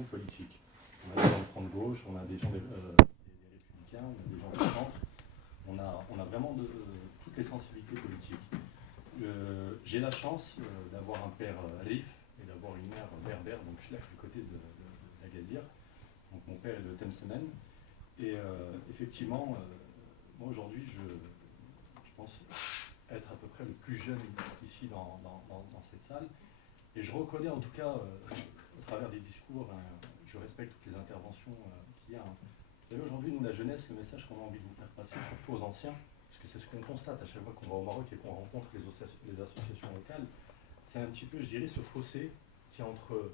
politique. On a des gens de front de gauche, on a des gens des républicains, on a des gens du centre. On a vraiment toutes les sensibilités politiques. J'ai la chance d'avoir un père rif et d'avoir une mère berbère, donc je suis du côté de l'Agadir. Donc mon père est de Temsemen. Et effectivement, moi aujourd'hui, je pense être à peu près le plus jeune ici dans cette salle. Et je reconnais en tout cas, au travers des discours, je respecte toutes les interventions qu'il y a. Vous savez, aujourd'hui, nous, la jeunesse, le message qu'on a envie de vous faire passer, surtout aux anciens, parce que c'est ce qu'on constate à chaque fois qu'on va au Maroc et qu'on rencontre les associations locales, c'est un petit peu, je dirais, ce fossé qu'il y a entre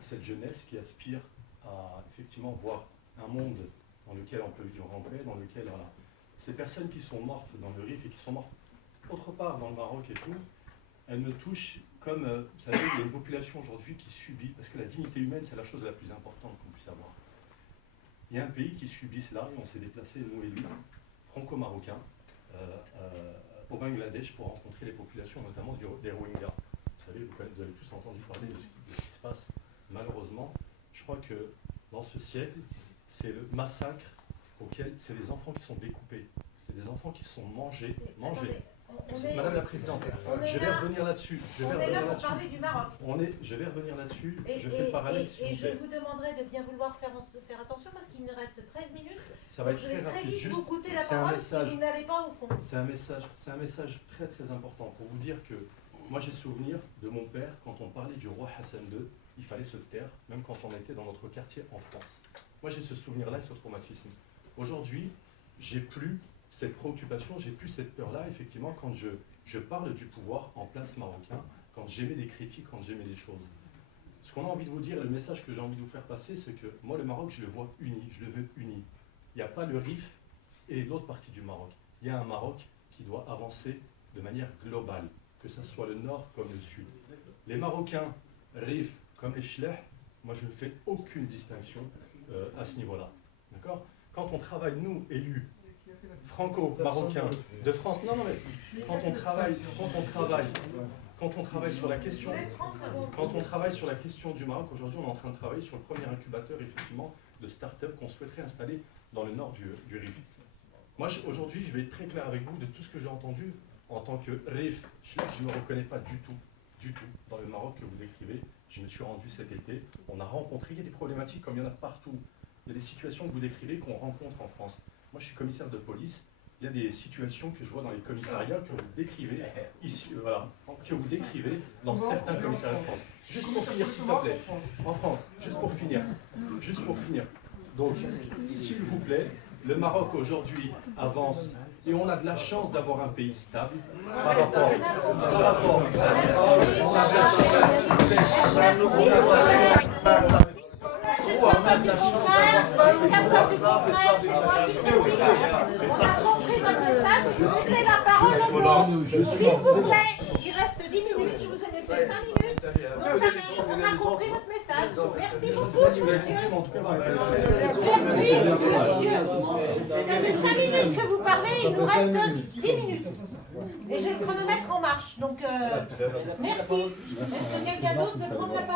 cette jeunesse qui aspire à effectivement voir un monde dans lequel on peut vivre en paix, dans lequel, voilà, ces personnes qui sont mortes dans le Rif et qui sont mortes autre part dans le Maroc et tout, elles me touchent comme, vous savez, il y a une population aujourd'hui qui subit, parce que la dignité humaine, c'est la chose la plus importante qu'on puisse avoir. Il y a un pays qui subit cela, et on s'est déplacé, nous et lui, franco-marocain, au Bangladesh pour rencontrer les populations, notamment des Rohingyas. Vous savez, vous avez tous entendu parler de ce qui se passe. Malheureusement, je crois que dans ce siècle, c'est le massacre auquel c'est des enfants qui sont découpés, c'est des enfants qui sont mangés. Madame la Présidente, je vais revenir là-dessus. On est là pour parler du Maroc. Je vais revenir là-dessus. Je fais le parallèle. Et je vous demanderai de bien vouloir faire attention parce qu'il nous reste 13 minutes. Ça va être très rapide. Juste, vous goûter la parole si vous n'allez pas au fond. C'est un message très très important pour vous dire que moi j'ai souvenir de mon père quand on parlait du roi Hassan II, il fallait se taire, même quand on était dans notre quartier en France. Moi j'ai ce souvenir-là et ce traumatisme. Aujourd'hui, j'ai plus cette préoccupation, j'ai plus cette peur-là, effectivement, quand je parle du pouvoir en place marocain, quand j'émets des critiques, quand j'émets des choses. Ce qu'on a envie de vous dire, et le message que j'ai envie de vous faire passer, c'est que moi, le Maroc, je le vois uni, je le veux uni. Il n'y a pas le Rif et l'autre partie du Maroc. Il y a un Maroc qui doit avancer de manière globale, que ce soit le nord comme le sud. Les Marocains, Rif comme les Chleh, moi, je ne fais aucune distinction à ce niveau-là. D'accord ? Quand on travaille, nous, élus, franco-marocains de France, non mais quand on travaille sur la question, du Maroc, aujourd'hui on est en train de travailler sur le premier incubateur effectivement de start-up qu'on souhaiterait installer dans le nord du Rif. Moi aujourd'hui je vais être très clair avec vous de tout ce que j'ai entendu en tant que Rif, je ne me reconnais pas du tout dans le Maroc que vous décrivez. Je me suis rendu cet été, on a rencontré, il y a des problématiques comme il y en a partout, il y a des situations que vous décrivez qu'on rencontre en France. Moi, je suis commissaire de police. Il y a des situations que je vois dans les commissariats que vous décrivez ici, voilà, que vous décrivez dans certains commissariats de France. Juste pour finir, s'il te plaît, en France, juste pour finir. Donc, s'il vous plaît, le Maroc aujourd'hui avance et on a de la chance d'avoir un pays stable par rapport Laissez la parole aux autres. S'il vous plaît, il reste 10 minutes, je vous ai laissé 5 minutes. On a compris votre message. Merci beaucoup, monsieur. Ça fait 5 minutes que vous parlez, il nous reste 10 minutes. Et j'ai le chronomètre en marche. Donc, merci. Est-ce que quelqu'un d'autre veut prendre la parole ?